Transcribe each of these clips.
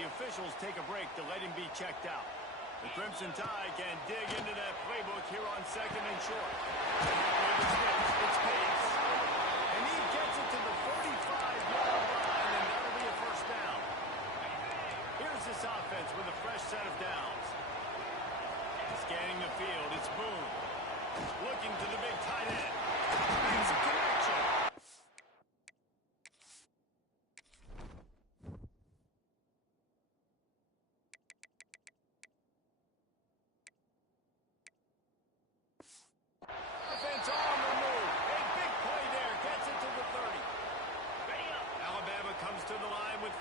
the officials take a break to let him be checked out. The Crimson Tide can dig into that playbook here on 2nd and short. It's Pace. And he gets it to the 45-yard line, and that'll be a first down. Here's this offense with a fresh set of downs. Scanning the field, it's Boone. Looking to the big tight end. It's a connection. Offense on the move. A big play there. Gets it to the 30. Alabama comes to the line with...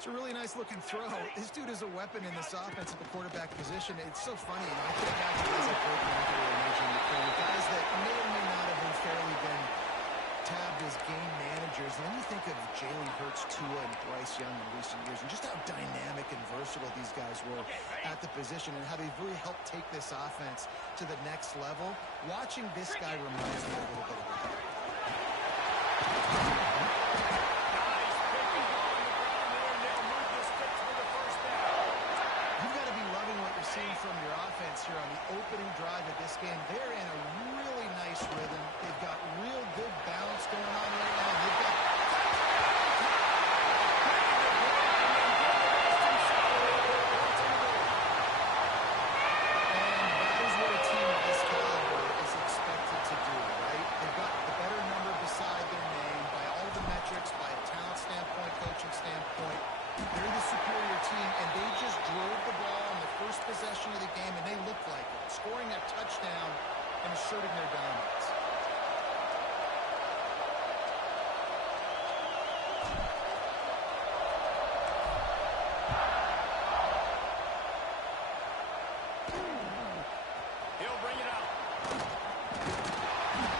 It's a really nice looking throw. This dude is a weapon in this offense at the quarterback position. It's so funny. I think back to guys like Blake Market or Imagine, guys that may or may not have been fairly been tabbed as game managers. And then you think of Jalen Hurts, Tua, and Bryce Young in recent years, and just how dynamic and versatile these guys were at the position and how they've really helped take this offense to the next level. Watching this guy reminds me a little bit of that. Seeing from your offense here on the opening drive of this game, they're in a really nice rhythm. They've got real good balance going on right now. They've got and that is what a team of this caliber is expected to do, right? They've got the better number beside their name by all the metrics, by a talent standpoint, coaching standpoint. They're the superior team, and they just drove the ball on the first possession of the game, and they looked like it, scoring a touchdown and asserting their dominance. He'll bring it out.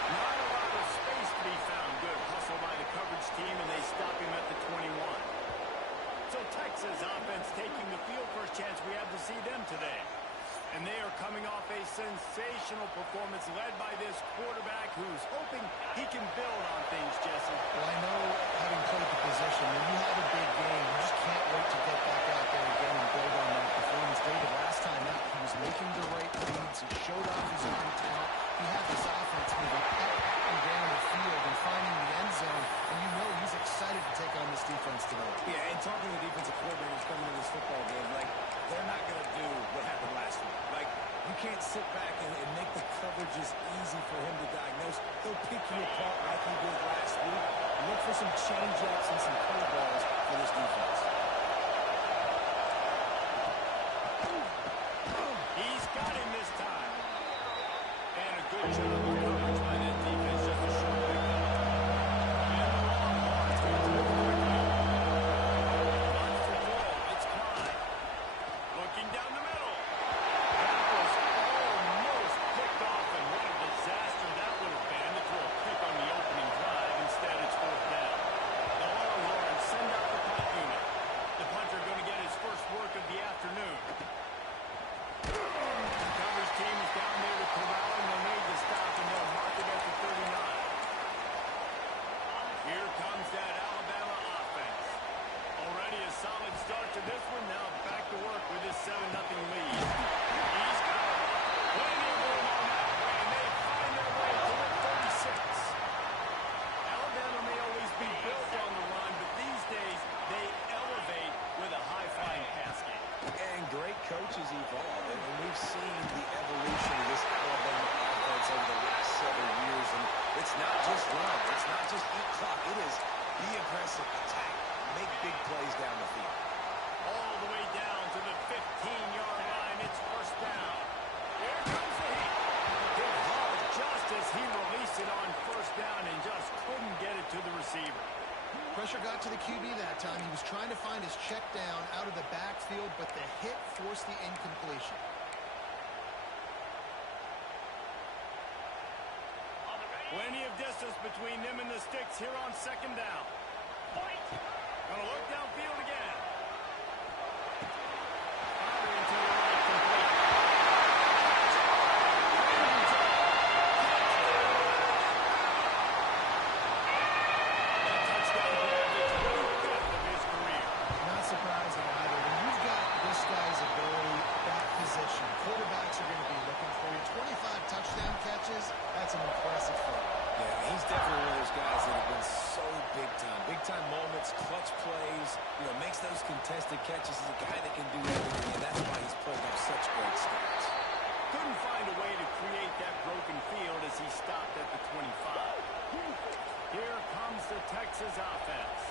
Not a lot of space to be found. Good hustle by the coverage team, and they stop him at the 21. So Texas offense taking the field. First chance we have to see them today. And they are coming off a sensational performance led by this quarterback who's hoping he can build on things, Jesse. Well, I know, having played the position, when you have a big game, you just can't wait to get back out there again and build on that performance. David, last time out, he was making the right reads. He showed off his own talent. He had this offense moving up and down the field and finding the end zone. And you know he's excited to take on this defense today. Yeah, and talking to defensive coordinators coming into this football game, like, they're not going to do what happened last week. Like, you can't sit back and make the coverages easy for him to diagnose. They'll pick you apart like he did last week. Look for some change-ups and some curveballs for this defense. He's got him this time. And a good job of coverage by that defense. Just a short pick. And the Longhorns go to it quickly. On for goal. It's Klein. Looking down the middle. That was almost picked off, and what a disaster that would have been to throw a pick on the opening drive. Instead, it's 4th down. The Longhorns send out the punt unit. The punter going to get his first work of the afternoon. The coverage team is down there to corral him. They made the stop. to this one. Now back to work with his 7-0 lead. He's got plenty of room on that play, and they find their way to the 36. Alabama may always be built on the run, but these days they elevate with a high-flying pass game. And great coaches evolve, and we've seen the evolution of this Alabama offense over the last several years, and it's not just run, it's not just eat clock, it is be aggressive, attack, make big plays down the field. All the way down to the 15-yard line. It's first down. Here comes the heat. Hit hard just as he released it on first down and just couldn't get it to the receiver. Pressure got to the QB that time. He was trying to find his check down out of the backfield, but the hit forced the incompletion. Plenty of distance between them and the sticks here on second down. Gonna look downfield again. Fire into the right, complete. A touchdown grab, the 25th of his career. Not surprising either. When you've got this guy's ability, that position, quarterbacks are going to be looking for you. 25 touchdown catches, that's an impressive thing. Yeah, he's definitely one of those guys that have been so big time. Big time moments, clutch plays, makes those contested catches. He's a guy that can do everything, and that's why he's putting up such great stats. Couldn't find a way to create that broken field as he stopped at the 25. Here comes the Texas offense.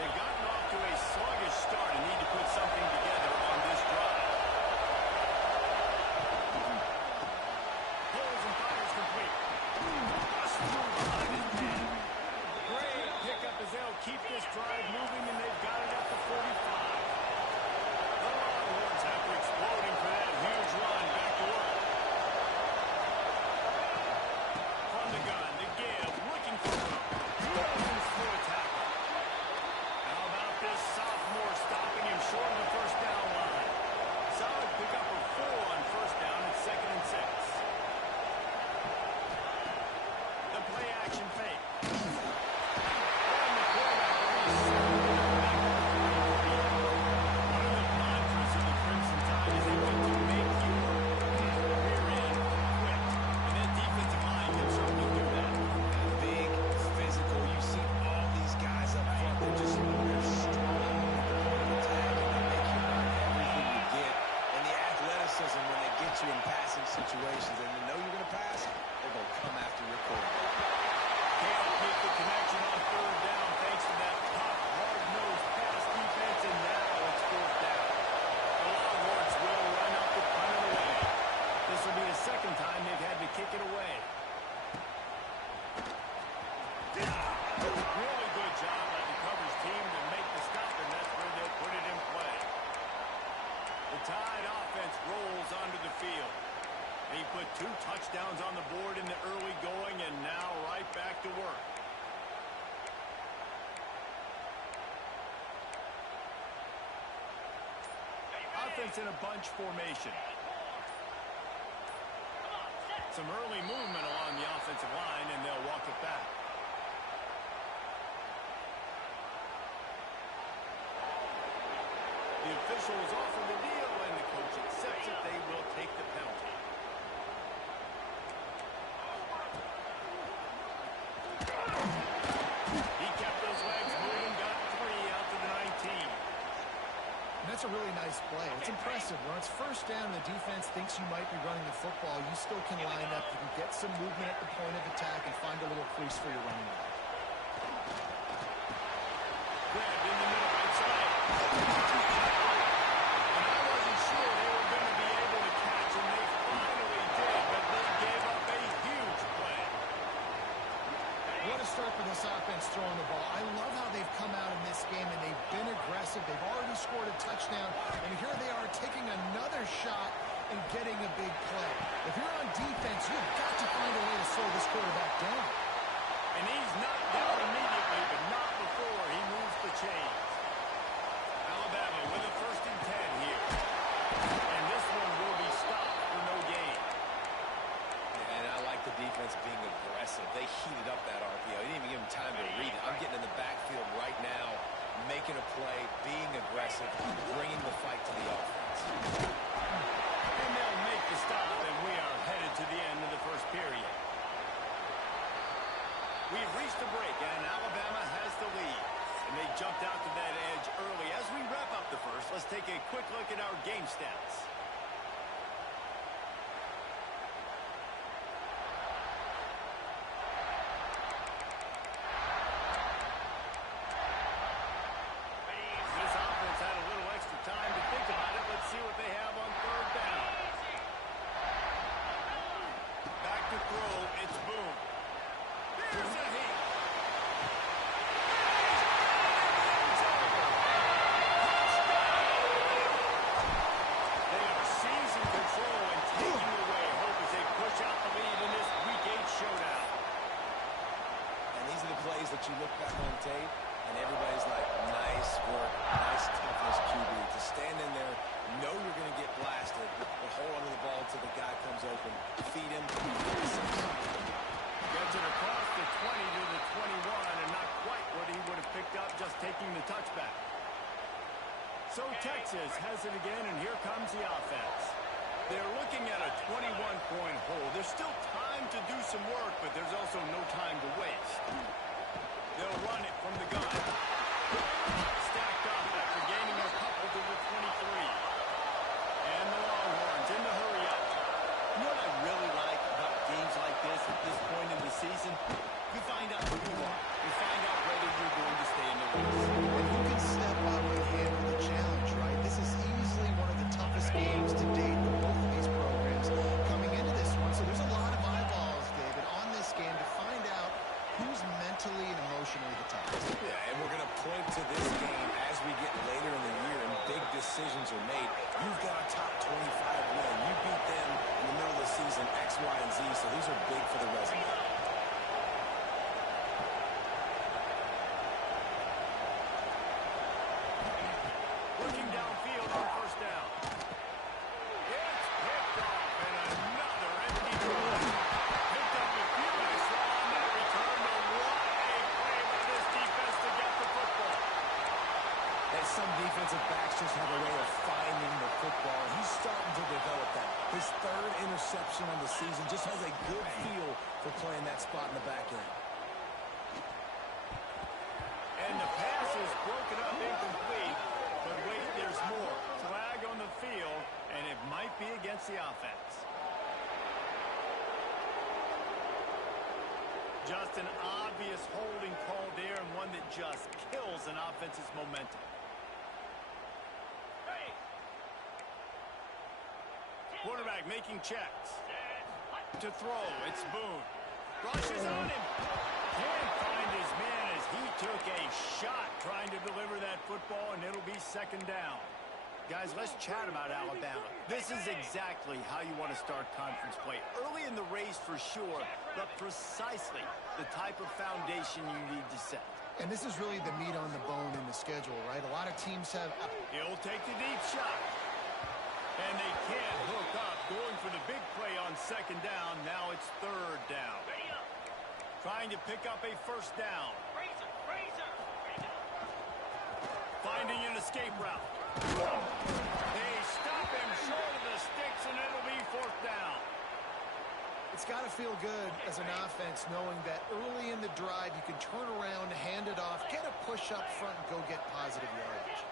They've gotten off to a sluggish start and need to put something together on this drive. Pulls and fires complete. Rushed through behind his man. Great pickup as they'll keep this drive moving, and they've got it at the 45. The Longhorns after exploding for that huge run. Back to work. From the gun, the give, looking for room. Rolls through a tackle. How about this sophomore stopping him short of the first down line? Solid pickup of 4 on first down at 2nd and 6. The play action fake. And the quarterback release. One of the mantras of the Crimson Tide is able to make your rear end quick. And that defensive line can certainly do that. Big, physical. You see all these guys up front. They're strong with the attack, and they make you earn everything you get. And the athleticism when they get you in passing situations, and they know you're going to pass, they're going to come after your quarterback. Can't make the connection on third down thanks to that tough, hard-nosed pass defense, and now it's fourth down. The Longhorns will run up to punt it away. This will be the second time they've had to kick it away. Really good job by the coverage team to make the stop, and that's where they'll put it in play. The Tide offense rolls onto the field. He put 2 touchdowns on the board in the early going, and now right back to work. Offense in a bunch formation. Some early movement along the offensive line, and they'll walk it back. The officials offer the deal, and the coach accepts it. They will take the penalty. He kept those legs moving, got 3 out to the 19. And that's a really nice play. It's impressive. When it's first down, the defense thinks you might be running the football. You still can line up. You can get some movement at the point of attack and find a little crease for your running back. Grabbed in the middle, inside. And I wasn't sure they were going to be able to catch, and they finally did, but they gave up a huge play. What a start for this offense throwing the ball. I love how they've come out in this game, and they've been aggressive. They've already scored a touchdown, and here they are taking another shot and getting a big play. If you're on defense, you've got to find a way to slow this quarterback down. And he's knocked down immediately, but not before he moves the chains. Alabama with a 1st and 10 here. And this one will be stopped for no gain. And I like the defense being aggressive. They heated up that RPO. He didn't even give him time to read it. I'm getting in the backfield right now, making a play, being aggressive. aggressive, bringing the fight to the offense. And they'll make the stop, and we are headed to the end of the first period. We've reached the break, and Alabama has the lead. And they jumped out to that edge early. As we wrap up the first, let's take a quick look at our game stats. This offense had a little extra time to think about it. Let's see what they have on third down. Back to throw. It's Boone. Here's a heat. They are seizing control and taking away hope as they push out the lead in this Week 8 showdown. And these are the plays that you look back on tape, and everybody's like, nice work, nice toughness, QB. To stand in there, know you're going to get blasted, but hold on to the ball until the guy comes open. Feed him. Gets it across the 20 to the 21, and not quite what he would have picked up just taking the touchback. So Texas has it again, and here comes the offense. They're looking at a 21-point hole. There's still time to do some work, but there's also no time to waste. They'll run it from the gun. Stacked up after gaining a couple to the 23. And the Longhorns in the hurry up. You know what I really like about games like this at this point in the season? You find out who you are. You find out whether you're going to stay in the race. And who can step up and handle the challenge, right? This is easily one of the toughest games to date for both of these programs coming into this one. So there's a lot of eyeballs, David, on this game to find out who's mentally and emotionally the toughest. Yeah, and we're going to point to this game as we get later in the year and big decisions are made. You've got a top 25 win. You beat them in the middle of the season, X, Y, and Z, so these are big for the resume. Looking downfield on first down. It's picked off, and another empty run. Picked up a few extra on that return, but what a play by this defense to get the football. And some defensive backs just have a way of finding the football. He's starting to develop that. His third interception on the season just has a good feel for playing that spot in the back end. And the pass is broken up incomplete, but wait, there's more. Flag on the field, and it might be against the offense. Just an obvious holding call there, and one that just kills an offense's momentum. Quarterback making checks. To throw, it's Boone. Rushes on him. Can't find his man as he took a shot trying to deliver that football, and it'll be second down. Guys, let's chat about Alabama. This is exactly how you want to start conference play. Early in the race for sure, but precisely the type of foundation you need to set. And this is really the meat on the bone in the schedule, right? A lot of teams have... He'll take the deep shot. And they can't hook up. Going for the big play on second down. Now it's third down. Trying to pick up a first down. Finding an escape route. They stop him short of the sticks, and it'll be fourth down. It's got to feel good as an offense knowing that early in the drive you can turn around, hand it off, get a push up front, and go get positive yardage.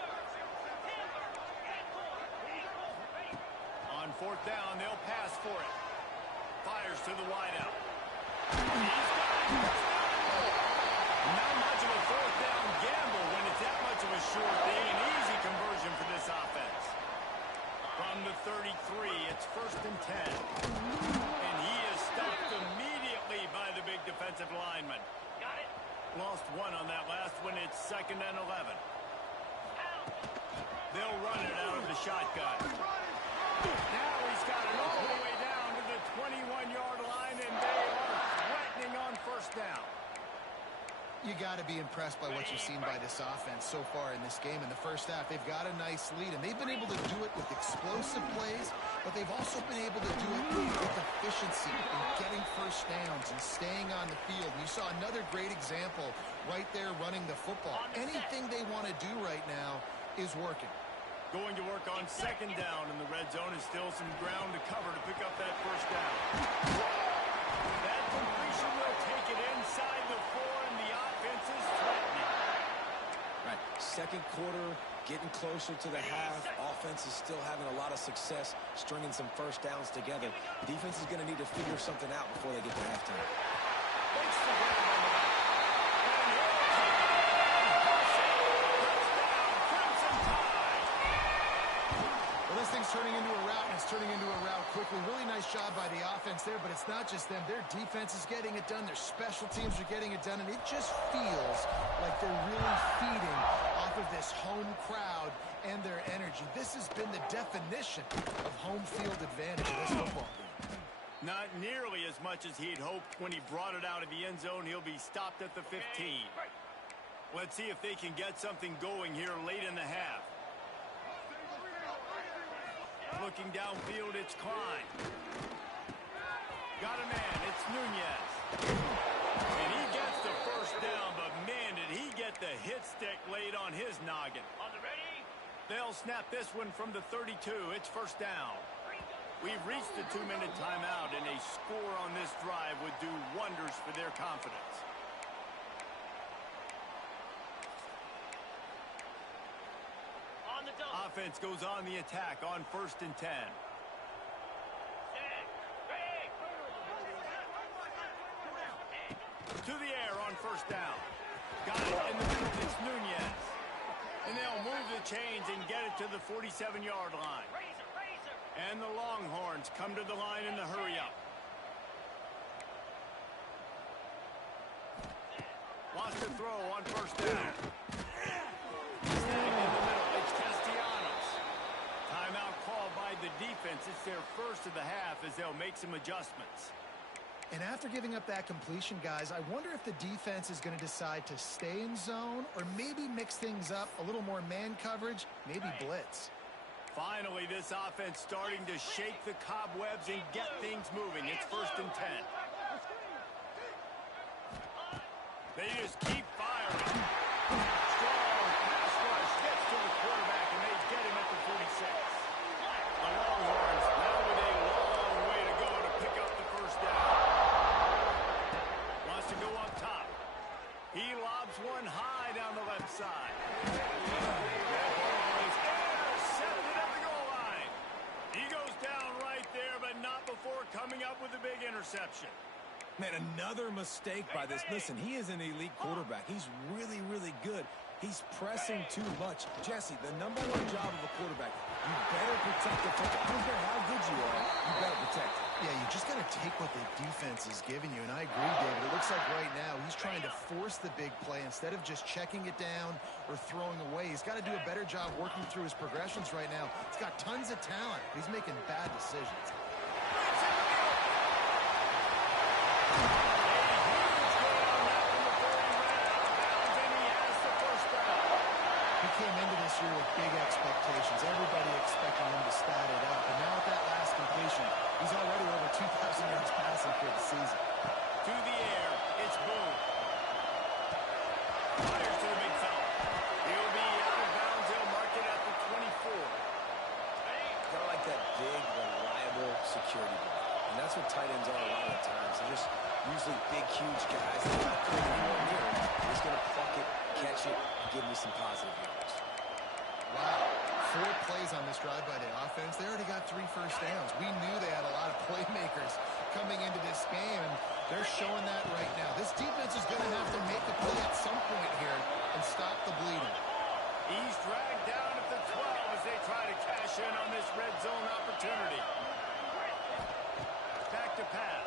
On fourth down, they'll pass for it. Fires to the wideout. He's got it. Not much of a fourth down gamble when it's that much of a sure thing. An easy conversion for this offense. From the 33, it's first and 10. And he is stopped immediately by the big defensive lineman. Got it. Lost one on that last one. It's second and 11. They'll run it out of the shotgun. Now he's got it all the way down to the 21-yard line, and they are threatening on first down. You got to be impressed by what you've seen by this offense so far in this game. In the first half, they've got a nice lead, and they've been able to do it with explosive plays, but they've also been able to do it with efficiency and getting first downs and staying on the field. You saw another great example right there running the football. Anything they want to do right now is working. Going to work on second down in the red zone is still some ground to cover to pick up that first down. That completion will take it inside the 4, and the offense is threatening. Right, second quarter, getting closer to the half. Offense is still having a lot of success stringing some first downs together. Defense is going to need to figure something out before they get to halftime. Makes the grab on the back. This thing's turning into a route, and it's turning into a route quickly. Really nice job by the offense there, but it's not just them. Their defense is getting it done. Their special teams are getting it done, and it just feels like they're really feeding off of this home crowd and their energy. This has been the definition of home field advantage in this football game. Not nearly as much as he'd hoped when he brought it out of the end zone. He'll be stopped at the 15. Let's see if they can get something going here late in the half. Looking downfield, it's Klein. Got a man, it's Nunez. And he gets the first down, but man, did he get the hit stick laid on his noggin. On the ready? They'll snap this one from the 32. It's first down. We've reached the 2-minute timeout, and a score on this drive would do wonders for their confidence. Offense goes on the attack on 1st and 10. To the air on first down. Got it in the middle. It's Nunez. And they'll move the chains and get it to the 47-yard line. And the Longhorns come to the line in the hurry-up. Wants to throw on first down. The defense, it's their first of the half as they'll make some adjustments. And after giving up that completion, guys, I wonder if the defense is going to decide to stay in zone or maybe mix things up, a little more man coverage, maybe blitz. Finally, this offense starting to shake the cobwebs and get things moving. It's 1st and 10. They just keep firing. Strong pass rush gets to the quarterback, and they get him at the 46. The Longhorns now with a long way to go to pick up the first down. Wants to go up top. He lobs one high down the left side. That ball is intercepted at the goal line. He goes down right there, but not before coming up with a big interception. Man, another mistake by this. Listen, he is an elite quarterback. He's really, really good. He's pressing too much. Jesse, the #1 job of a quarterback, you better protect the football. I don't care how good you are, you better protect it. Yeah, you just got to take what the defense is giving you, and I agree, David. It looks like right now he's trying to force the big play instead of just checking it down or throwing away. He's got to do a better job working through his progressions right now. He's got tons of talent. He's making bad decisions. Came into this year with big expectations. Everybody expecting him to stat it up. And now with that last completion, he's already over 2,000 yards passing for the season. To the air, it's Boone. Fires to the big fella. He'll be out of bounds. They'll mark it at the 24. Kind of like that big, reliable security ball. And that's what tight ends are a lot of the times. They're just usually big, huge guys. They're not coming more near him. They're just going to pluck it, catch it, and give me some positive yards. Wow. 4 plays on this drive by the offense. They already got 3 first downs. We knew they had a lot of playmakers coming into this game, and they're showing that right now. This defense is going to have to make a play at some point here and stop the bleeding. He's dragged down at the 12 as they try to cash in on this red zone opportunity. Back to pass.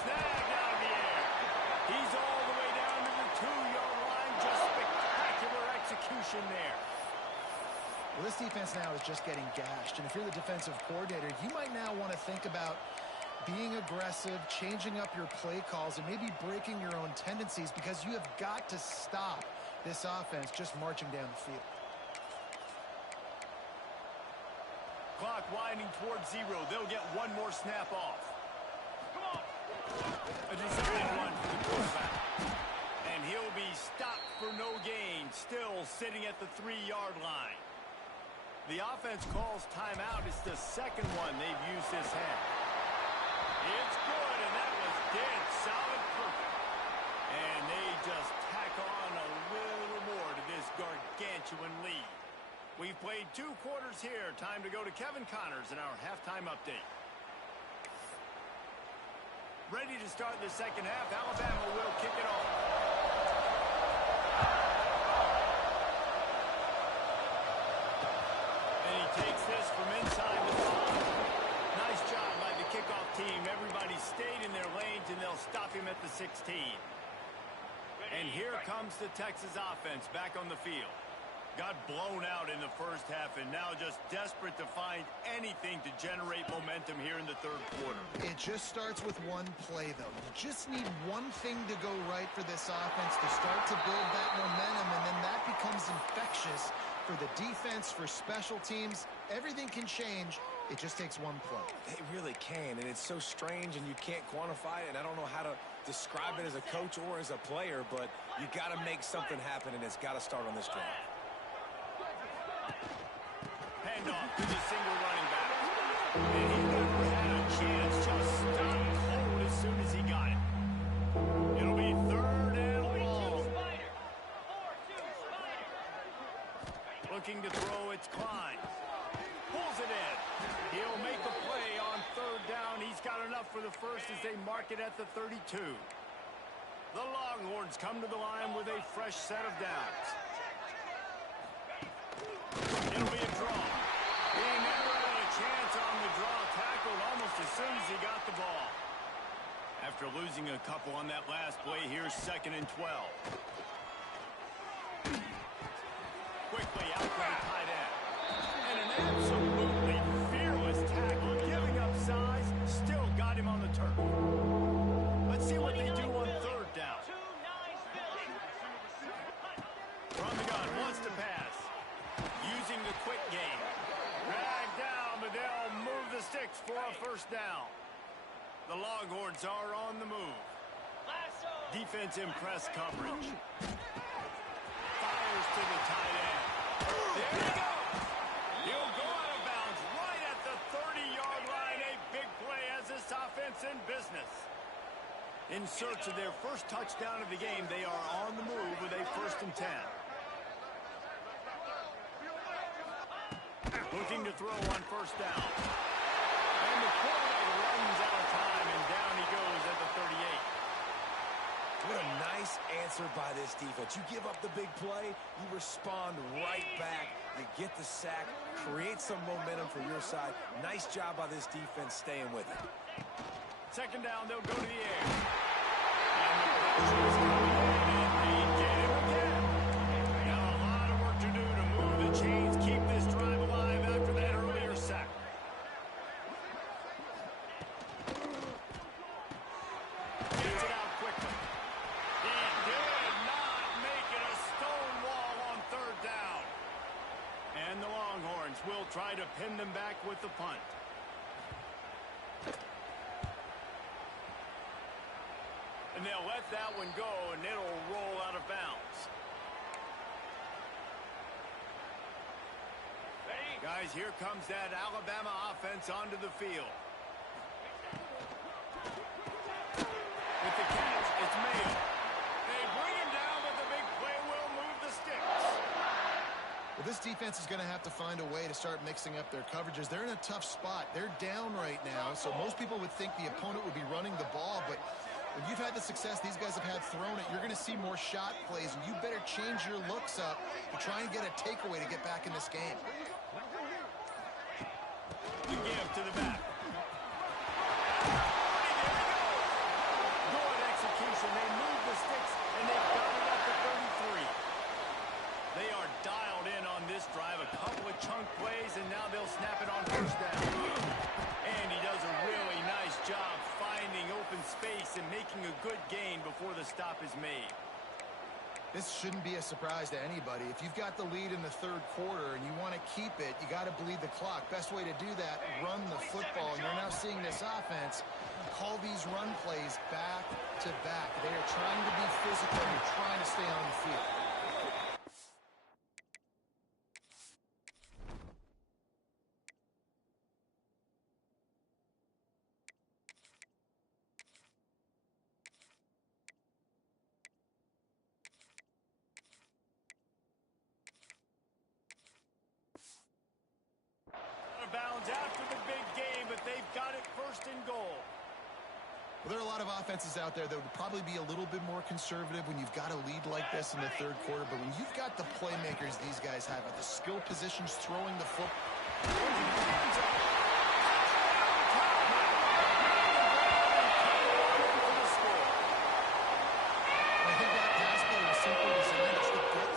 Snagged out of the air. He's all the way down to the 2-yard line. Just spectacular execution there. Well, this defense now is just getting gashed, and if you're the defensive coordinator, you might now want to think about being aggressive, changing up your play calls, and maybe breaking your own tendencies, because you have got to stop this offense just marching down the field. Clock winding towards 0. They'll get one more snap off. Come on. A design run for the quarterback. And he'll be he's stopped for no gain, still sitting at the 3-yard line. The offense calls timeout. It's the second one they've used this half. It's good, and that was dead solid perfect. And they just tack on a little more to this gargantuan lead. We've played 2 quarters here. Time to go to Kevin Connors in our halftime update. Ready to start the second half. Alabama will kick it off. And he takes this from inside the 5. Nice job by the kickoff team. Everybody stayed in their lanes, and they'll stop him at the 16. And here comes the Texas offense back on the field. Got blown out in the first half and now just desperate to find anything to generate momentum here in the third quarter. It just starts with one play, though. You just need one thing to go right for this offense to start to build that momentum, and then that becomes infectious for the defense, for special teams. Everything can change. It just takes one play. It really can, and it's so strange, and you can't quantify it, and I don't know how to describe it as a coach or as a player, but you got to make something happen, and it's got to start on this drive. Handoff to the single running back. And he never had a chance. Just stopped cold as soon as he got it. It'll be 3rd and long. Looking to throw, it's Klein. Pulls it in. He'll make a play on 3rd down. He's got enough for the first as they mark it at the 32. The Longhorns come to the line with a fresh set of downs. It'll be a draw. He never had a chance on the draw, tackled almost as soon as he got the ball. After losing a couple on that last play, here's 2nd and 12. Quickly out to the tight end. And an absolutely fearless tackle, giving up size, still got him on the turf. Let's see what they do on 3rd down. From the gun, wants to pass. Using the quick game. Dragged down, but they'll move the sticks for a 1st down. The Longhorns are on the move. Defense in press coverage. Fires to the tight end. There he goes. He'll go out of bounds right at the 30-yard line. A big play as this offense in business. In search of their first touchdown of the game, they are on the move with a 1st and 10. Looking to throw on 1st down. And the quarterback runs out of time, and down he goes at the 38. What a nice answer by this defense. You give up the big play, you respond right back. You get the sack, create some momentum for your side. Nice job by this defense staying with it. 2nd down, they'll go to the air. And the pressure is coming in, and they get him again. Now a lot of work to do to move the chains, keep this drive alive after that earlier sack. Gets it out quickly. He did not make it a stone wall on 3rd down. And the Longhorns will try to pin them back with the punt. And they'll let that one go, and it'll roll out of bounds. Guys, here comes that Alabama offense onto the field. With the catch, it's Mayo. They bring him down, but the big play will move the sticks. Well, this defense is going to have to find a way to start mixing up their coverages. They're in a tough spot. They're down right now, so most people would think the opponent would be running the ball, but when you've had the success these guys have had throwing it, you're going to see more shot plays, and you better change your looks up to try and get a takeaway to get back in this game. The give to the back. Good execution. They move the sticks, and they've got it at the 33. They are dialed in on this drive. A couple of chunk plays, and now they'll snap it on 1st down. And he does a really nice job finding open space and making a good gain before the stop is made. This shouldn't be a surprise to anybody. If you've got the lead in the third quarter and you want to keep it, you got to bleed the clock. Best way to do that, run the football. And you're now seeing this offense call these run plays back to back. They are trying to be physical and trying to stay on the field. Bounds after the big game, but they've got it first and goal. Well, there are a lot of offenses out there that would probably be a little bit more conservative when you've got a lead like this in the third quarter, but when you've got the playmakers these guys have at the skill positions throwing the football.